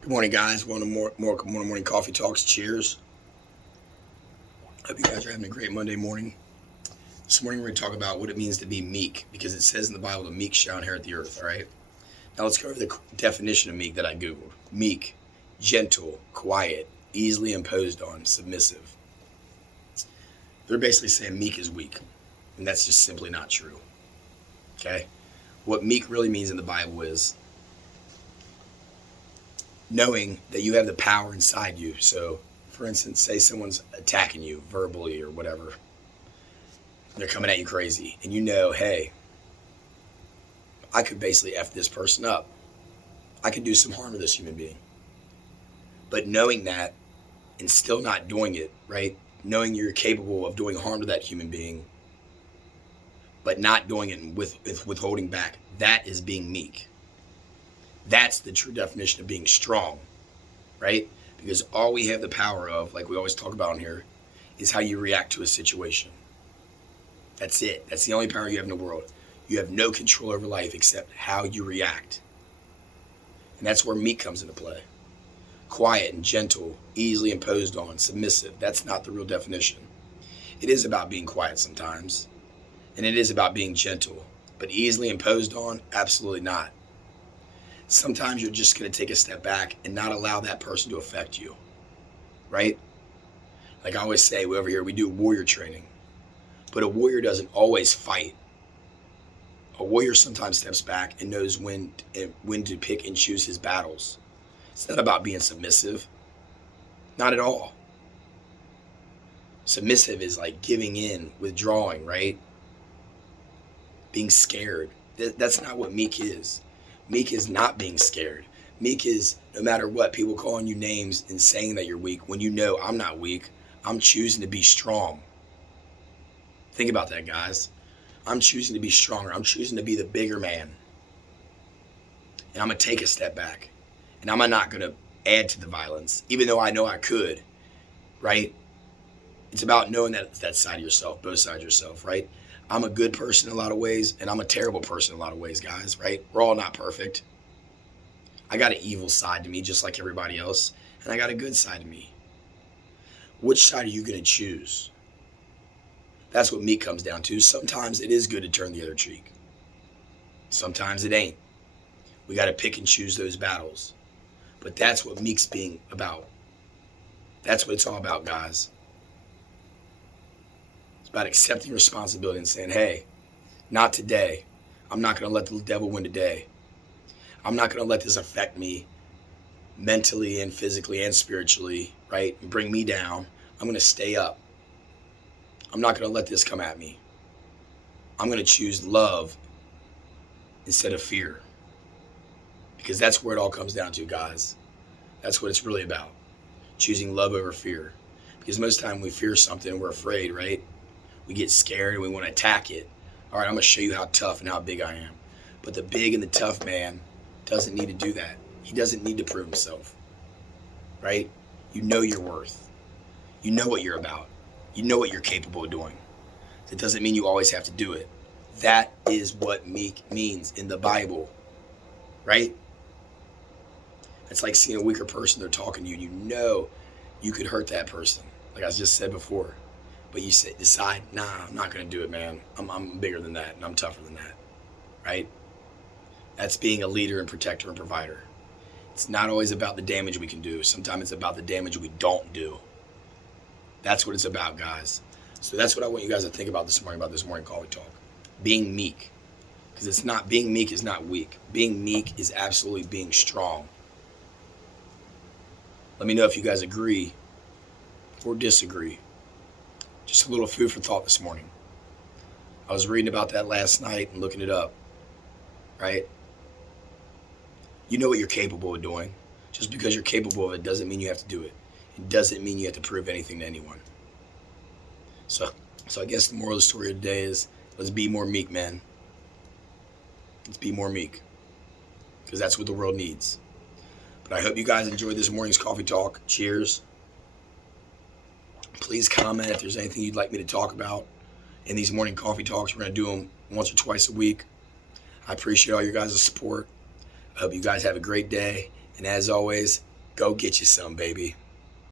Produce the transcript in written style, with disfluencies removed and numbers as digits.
Good morning, guys. More morning coffee talks. Cheers. Hope you guys are having a great Monday morning. This morning we're going to talk about what it means to be meek, because it says in the Bible, the meek shall inherit the earth. All right. Now let's go over the definition of meek that I googled. Meek, gentle, quiet, easily imposed on, submissive. They're basically saying meek is weak, and that's just simply not true. Okay. What meek really means in the Bible is knowing that you have the power inside you. So, for instance, say someone's attacking you verbally or whatever. They're coming at you crazy. And you know, hey, I could basically F this person up. I could do some harm to this human being. But knowing that and still not doing it, right? Knowing you're capable of doing harm to that human being, but not doing it with withholding back, that is being meek. That's the true definition of being strong, right? Because all we have the power of, like we always talk about in here, is how you react to a situation. That's it. That's the only power you have in the world. You have no control over life except how you react. And that's where meek comes into play. Quiet and gentle, easily imposed on, submissive. That's not the real definition. It is about being quiet sometimes, and it is about being gentle, but easily imposed on, absolutely not. Sometimes you're just going to take a step back and not allow that person to affect you, right? Like I always say, over here, we do warrior training, but a warrior doesn't always fight. A warrior sometimes steps back and knows when to pick and choose his battles. It's not about being submissive, not at all. Submissive is like giving in, withdrawing, right? Being scared. That's not what meek is. Meek is not being scared. Meek is no matter what, people calling you names and saying that you're weak, when you know I'm not weak, I'm choosing to be strong. Think about that, guys. I'm choosing to be stronger. I'm choosing to be the bigger man. And I'm going to take a step back. And I'm not going to add to the violence, even though I know I could, right? It's about knowing that side of yourself, both sides of yourself, right? I'm a good person in a lot of ways, and I'm a terrible person in a lot of ways, guys, right? We're all not perfect. I got an evil side to me, just like everybody else, and I got a good side to me. Which side are you going to choose? That's what meek comes down to. Sometimes it is good to turn the other cheek. Sometimes it ain't. We got to pick and choose those battles. But that's what meek's being about. That's what it's all about, guys. About accepting responsibility and saying, hey, not today. I'm not going to let the devil win today. I'm not going to let this affect me mentally and physically and spiritually, right? And bring me down. I'm going to stay up. I'm not going to let this come at me. I'm going to choose love instead of fear. Because that's where it all comes down to, guys. That's what it's really about. Choosing love over fear. Because most of the time we fear something, we're afraid, right? We get scared and we want to attack it. All right, I'm going to show you how tough and how big I am. But the big and the tough man doesn't need to do that. He doesn't need to prove himself, right? You know your worth. You know what you're about. You know what you're capable of doing. That doesn't mean you always have to do it. That is what meek means in the Bible, right? It's like seeing a weaker person, they're talking to you, and you know you could hurt that person, like I just said before. But you decide, nah, I'm not going to do it, man. I'm bigger than that, and I'm tougher than that, right? That's being a leader and protector and provider. It's not always about the damage we can do. Sometimes it's about the damage we don't do. That's what it's about, guys. So that's what I want you guys to think about this morning coffee talk. Being meek. Because it's not, being meek is not weak. Being meek is absolutely being strong. Let me know if you guys agree or disagree. Just a little food for thought this morning. I was reading about that last night and looking it up, right? You know what you're capable of doing. Just because you're capable of it doesn't mean you have to do it. It doesn't mean you have to prove anything to anyone. So I guess the moral of the story of today is, let's be more meek, man. Let's be more meek. Because that's what the world needs. But I hope you guys enjoyed this morning's coffee talk. Cheers. Please comment if there's anything you'd like me to talk about in these morning coffee talks. We're going to do them once or twice a week. I appreciate all your guys' support. I hope you guys have a great day. And as always, Go get you some, baby.